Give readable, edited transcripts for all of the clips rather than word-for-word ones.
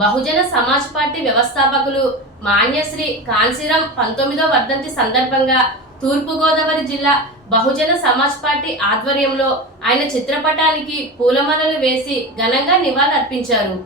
Bahujan Samaj party వ్యవస్థాపకులు మాన్యశ్రీ కాంశీరాం 19వ వర్ధంతి సందర్భంగా తూర్పుగోదావరి జిల్లా బహుజన సమాజ్ పార్టీ ఆధ్వర్యంలో ఆయన చిత్రపటానికి పూలమాలలు వేసి ఘనంగా నివాళులర్పించారు.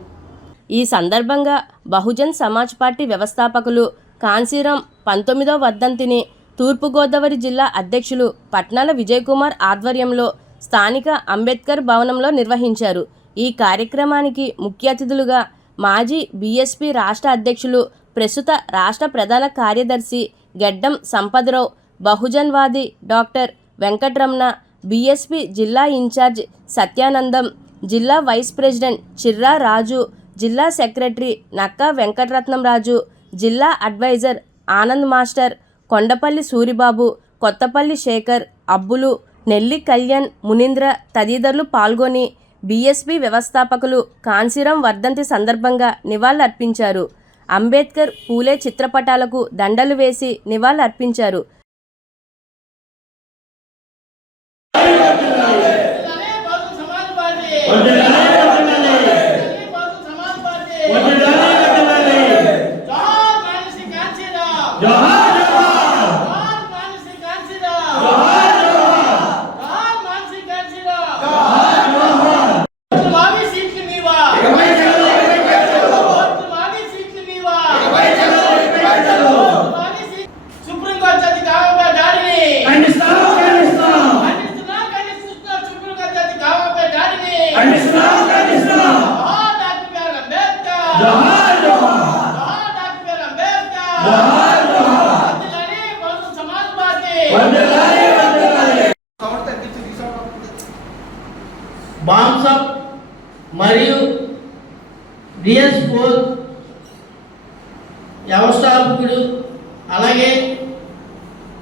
ఈ సందర్భంగా బహుజన్ సమాజ్ పార్టీ వ్యవస్థాపకులు కాంశీరాం 19వ వర్ధంతిని తూర్పుగోదావరి జిల్లా అధ్యక్షులు పట్నాల విజయ్ కుమార్ ఆధ్వర్యంలో స్థానిక అంబేద్కర్ భవనంలో నిర్వహించారు. ఈ కార్యక్రమానికి ముఖ్య అతిథులుగా మాజీ బీఎస్పీ రాష్ట్ర అధ్యక్షులు, ప్రస్తుత రాష్ట్ర ప్రధాన కార్యదర్శి గెడ్డం సంపద్రావు, బహుజన్వాది డాక్టర్ వెంకటరమణ, బీఎస్పీ జిల్లా ఇన్ఛార్జ్ సత్యానందం, జిల్లా వైస్ ప్రెసిడెంట్ చిర్రా రాజు, జిల్లా సెక్రటరీ నక్కా వెంకటరత్నం రాజు, జిల్లా అడ్వైజర్ ఆనంద్ మాస్టర్, కొండపల్లి సూరిబాబు, కొత్తపల్లి శేఖర్, అబ్బులు, నెల్లి కళ్యాణ్, మునీంద్ర తదితరులు పాల్గొని బీఎస్పీ వ్యవస్థాపకులు కాంశీరాం వర్ధంతి సందర్భంగా నివాళులర్పించారు. అంబేద్కర్, పూలే చిత్రపటాలకు దండలు వేసి నివాళులర్పించారు. బాంసప్ మరియు DS4 వ్యవస్థాపకుడు, అలాగే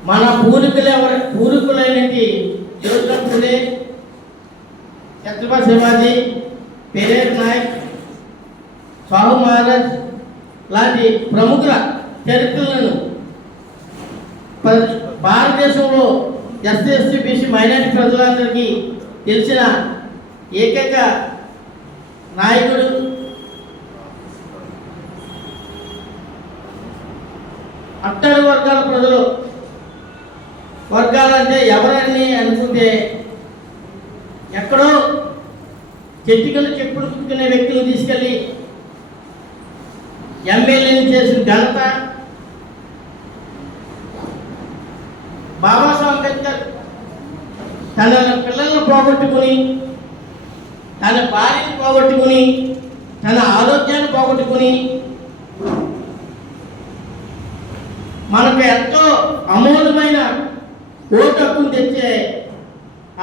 మన పూర్వీకులైనటి జ్యోతిరావు ఫులే, ఛత్రపతి శివాజీ, పెరేడ్ నాయక్, సాహు మహారాజ్ లాంటి ప్రముఖుల చరిత్రలను భారతదేశంలో ఎస్సీ బీసీ మైనారిటీ ప్రజలందరికీ తెలిసిన ఏకైక నాయకుడు. అట్టడుగు వర్గాల ప్రజలు వర్గాలంటే ఎవరని అనుకుంటే ఎక్కడో చెట్టుకలు చెప్పుడు కుట్టుకునే వ్యక్తులు తీసుకెళ్ళి ఎమ్మెల్యేని చేసిన ఘనత బాబాసాహెబ్ అంబేద్కర్ తన పిల్లలను పోగొట్టుకుని, తన భార్యను పోగొట్టుకుని, తన ఆరోగ్యాన్ని పోగొట్టుకుని మనకు ఎంతో అమూల్యమైన ఓటు హక్కును తెచ్చే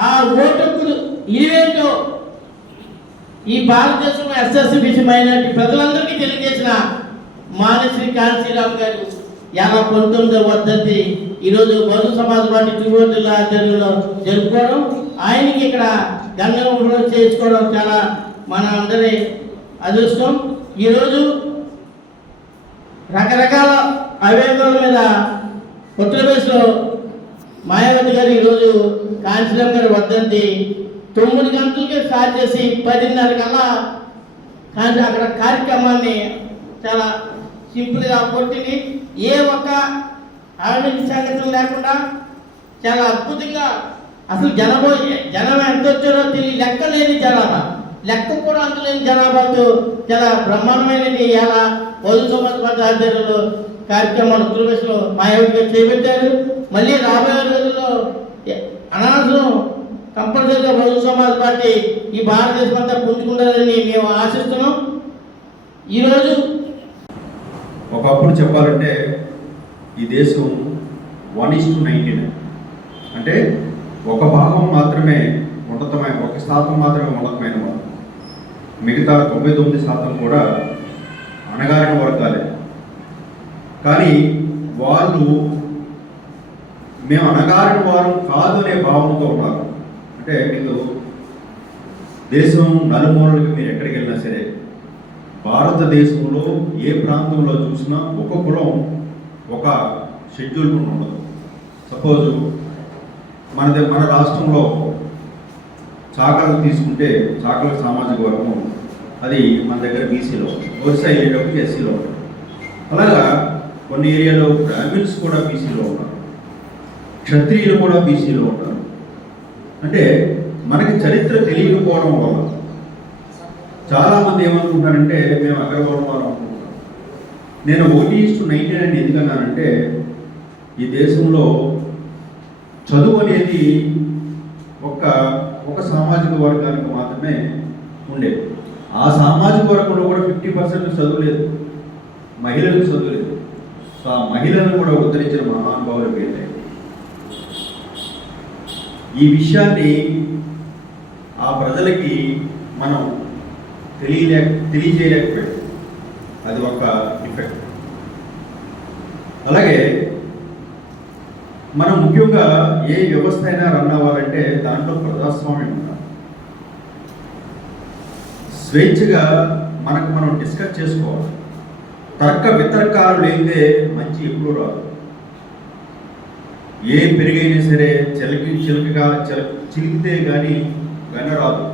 ఆ ఓటు హక్కును ఇవేంటో ఈ భారతదేశంలో ఎస్ఎస్సీ బీసీ మైనారిటీ ప్రజలందరికీ తెలియజేసిన మాన్యశ్రీ కాంశీరాం గారు 19వ వర్ధంతి ఈరోజు బహుజన సమాజ్ పార్టీ తూర్పుగోదావరి జిల్లా ఆధ్వర్యంలో జరుపుకోవడం, ఆయనకి ఇక్కడ గంగలో చేసుకోవడం చాలా మన అందరి అదృష్టం. ఈరోజు రకరకాల అవేగాల మీద ఉత్తరప్రదేశ్లో మాయావతి గారు ఈరోజు కాంశీరాం గారి వర్ధంతి 9 గంటలకే స్టార్ట్ చేసి 10:30 కల్లా అక్కడ కార్యక్రమాన్ని చాలా సింపుల్గా కొట్టింది. ఏ ఒక్క అవినీతి సంఘటన లేకుండా చాలా అద్భుతంగా, అసలు జనం ఎంత వచ్చారో తెలియ లెక్కలేని జనాభా, లెక్క కూడా అందులేని జనాభాతో చాలా బ్రహ్మాండమైనది ఇలా బహుజన సమాజ్ పార్టీ ఆధ్వర్యంలో కార్యక్రమాలు ఉత్తరప్రదేశ్లో మాయావతిగా చేపట్టారు. మళ్ళీ రాబోయే రోజుల్లో అనాథం కంపల్సరీగా బహుజన సమాజ్ పార్టీ ఈ భారతదేశం అంతా పుంజుకుంటారని మేము ఆశిస్తున్నాం. ఈరోజు ఒకప్పుడు చెప్పాలంటే ఈ దేశం 1:19 అంటే ఒక భాగం మాత్రమే ఉన్నతమైన, 1% మాత్రమే ఉన్నతమైన వారు, మిగతా 99% కూడా అణగారిన వర్గాలే. కానీ వాళ్ళు మేము అణగారిన వారు కాదు అనే భావంతో ఉన్నారు. అంటే మీకు దేశం నలుమూలలకి మీరు ఎక్కడికి వెళ్ళినా సరే, భారతదేశంలో ఏ ప్రాంతంలో చూసినా ఒక కులం ఒక షెడ్యూల్ ఉండదు. సపోజ్ మన రాష్ట్రంలో చాకలు తీసుకుంటే చాకల సామాజిక వర్గం అది మన దగ్గర బీసీలో, ఒరిస్సా వెళ్ళేటప్పుడు ఎస్సీలో ఉంటారు. అలాగా కొన్ని ఏరియాలో బ్రాహ్మిన్స్ కూడా బీసీలో ఉన్నారు, క్షత్రియులు కూడా బీసీలో ఉంటారు. అంటే మనకి చరిత్ర తెలియకపోవడం వల్ల చాలామంది ఏమనుకుంటారంటే మేము అగ్రవర్ణం వారు అనుకుంటాం. నేను 1:99 ఎందుకన్నానంటే ఈ దేశంలో చదువు అనేది ఒక సామాజిక వర్గానికి మాత్రమే ఉండేది. ఆ సామాజిక వర్గంలో కూడా 50% చదువులేదు, మహిళలకు చదువులేదు. సో ఆ మహిళలను కూడా ఉద్ధరించిన మహానుభావుల పేర్లే. ఈ విషయాన్ని ఆ ప్రజలకి మనం తెలియజేయలేకపోయాం. అది ఒక డిఫెక్ట్. అలాగే మనం ముఖ్యంగా ఏ వ్యవస్థ అయినా రన్ అవ్వాలంటే దాంట్లో ప్రజాస్వామ్యం ఉండాలి. స్వేచ్ఛగా మనకు మనం డిస్కస్ చేసుకోవాలి. తర్క వితర్కాలు లేదే మంచి ఎప్పుడూ రాదు. ఏ పెరిగైనా సరే చిలికితే కానీ వెన్న రాదు,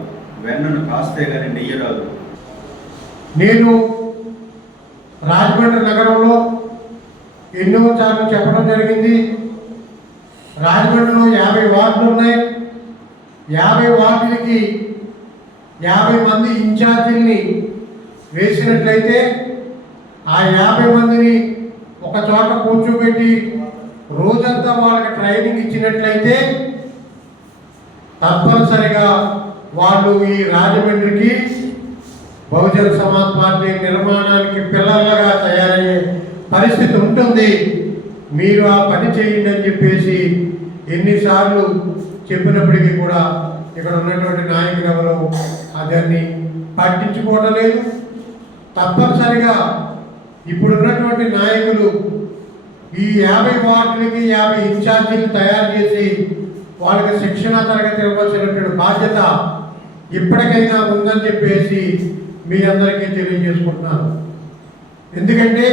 వెన్నను కాస్తే కానీ నెయ్యి రాదు. నేను రాజమండ్రి నగరంలో ఎన్నో సార్లు చెప్పడం జరిగింది. రాజమండ్రిలో 50 వార్డులు ఉన్నాయి. 50 వార్డులకి 50 మంది ఇన్ఛార్జీల్ని వేసినట్లయితే ఆ 50 మందిని ఒక చోట కూర్చోబెట్టి రోజంతా వాళ్ళకి ట్రైనింగ్ ఇచ్చినట్లయితే తప్పనిసరిగా వాళ్ళు ఈ రాజమండ్రికి బహుజన సమాజ్ పార్టీ నిర్మాణానికి పిల్లలుగా తయారయ్యే పరిస్థితి ఉంటుంది. మీరు ఆ పని చేయండి అని చెప్పేసి ఎన్నిసార్లు చెప్పినప్పటికీ కూడా ఇక్కడ ఉన్నటువంటి నాయకులు ఎవరు దాన్ని పట్టించుకోవడం లేదు. తప్పనిసరిగా ఇప్పుడున్నటువంటి నాయకులు ఈ 50 వార్డులకి 50 ఇన్ఛార్జీలు తయారు చేసి వాళ్ళకి శిక్షణ తరగతి ఇవ్వాల్సినటువంటి బాధ్యత ఇప్పటికైనా ఉందని చెప్పేసి మీ అందరికీ తెలియజేసుకుంటున్నాను. ఎందుకంటే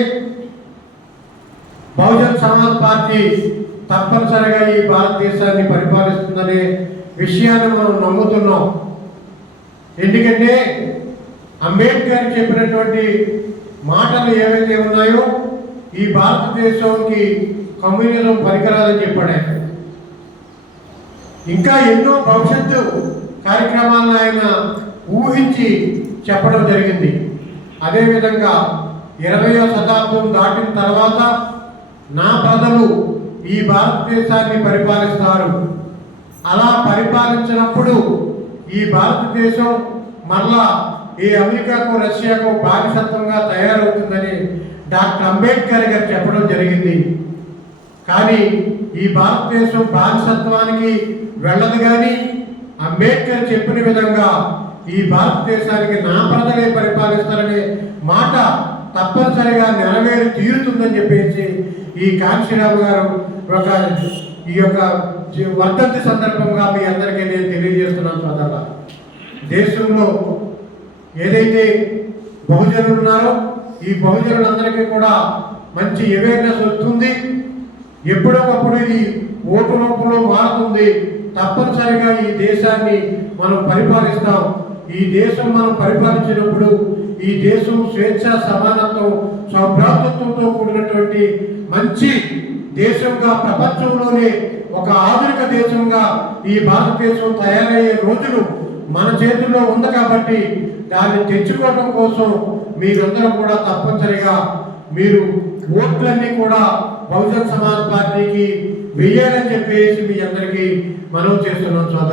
బహుజన్ సమాజ్ పార్టీ తప్పనిసరిగా ఈ భారతదేశాన్ని పరిపాలిస్తుందనే విషయాన్ని మనం నమ్ముతున్నాం. ఎందుకంటే అంబేద్కర్ చెప్పినటువంటి మాటలు ఏవైతే ఉన్నాయో ఈ భారతదేశంకి కమ్యూనిజం పనికిరాదని చెప్పాడు. ఇంకా ఎన్నో భవిష్యత్తు కార్యక్రమాలను ఆయన ఊహించి చెప్పడం జరిగింది. అదేవిధంగా 20వ శతాబ్దం దాటిన తర్వాత నా ప్రజలు ఈ భారతదేశాన్ని పరిపాలిస్తారు. అలా పరిపాలించినప్పుడు ఈ భారతదేశం మళ్ళా ఈ అమెరికాకు రష్యాకు బానిసత్వంగా తయారవుతుందని డాక్టర్ అంబేద్కర్ గారు చెప్పడం జరిగింది. కానీ ఈ భారతదేశం బానిసత్వానికి వెళ్ళదు. కానీ అంబేద్కర్ చెప్పిన విధంగా ఈ భారతదేశానికి నా ప్రజలే పరిపాలిస్తారనే మాట తప్పనిసరిగా నెరవేరి తీరుతుందని చెప్పేసి ఈ కాంశీరావు గారు ఈ యొక్క వర్ధంతి సందర్భంగా మీ అందరికీ నేను తెలియజేస్తున్నాను. సోదరుల, దేశంలో ఏదైతే బహుజనులు ఉన్నారో ఈ బహుజనులందరికీ కూడా మంచి అవేర్నెస్ వస్తుంది. ఎప్పుడొకప్పుడు ఇది ఓటు రూపంలో మారుతుంది. తప్పనిసరిగా ఈ దేశాన్ని మనం పరిపాలిస్తాం. ఈ దేశం మనం పరిపాలించినప్పుడు ఈ దేశం స్వేచ్ఛ, సమానత్వం, సౌభ్రాతృత్వంతో కూడినటువంటి మంచి దేశంగా, ప్రపంచంలోనే ఒక ఆధునిక దేశంగా ఈ భారతదేశం తయారయ్యే రోజులు మన చేతుల్లో ఉంది. కాబట్టి దాన్ని తెచ్చుకోవడం కోసం మీరందరూ కూడా తప్పనిసరిగా మీరు ఓట్లన్నీ కూడా బహుజన్ సమాజ్ పార్టీకి వెయ్యాలని చెప్పేసి మీ అందరికీ మనవి చేస్తున్నాం.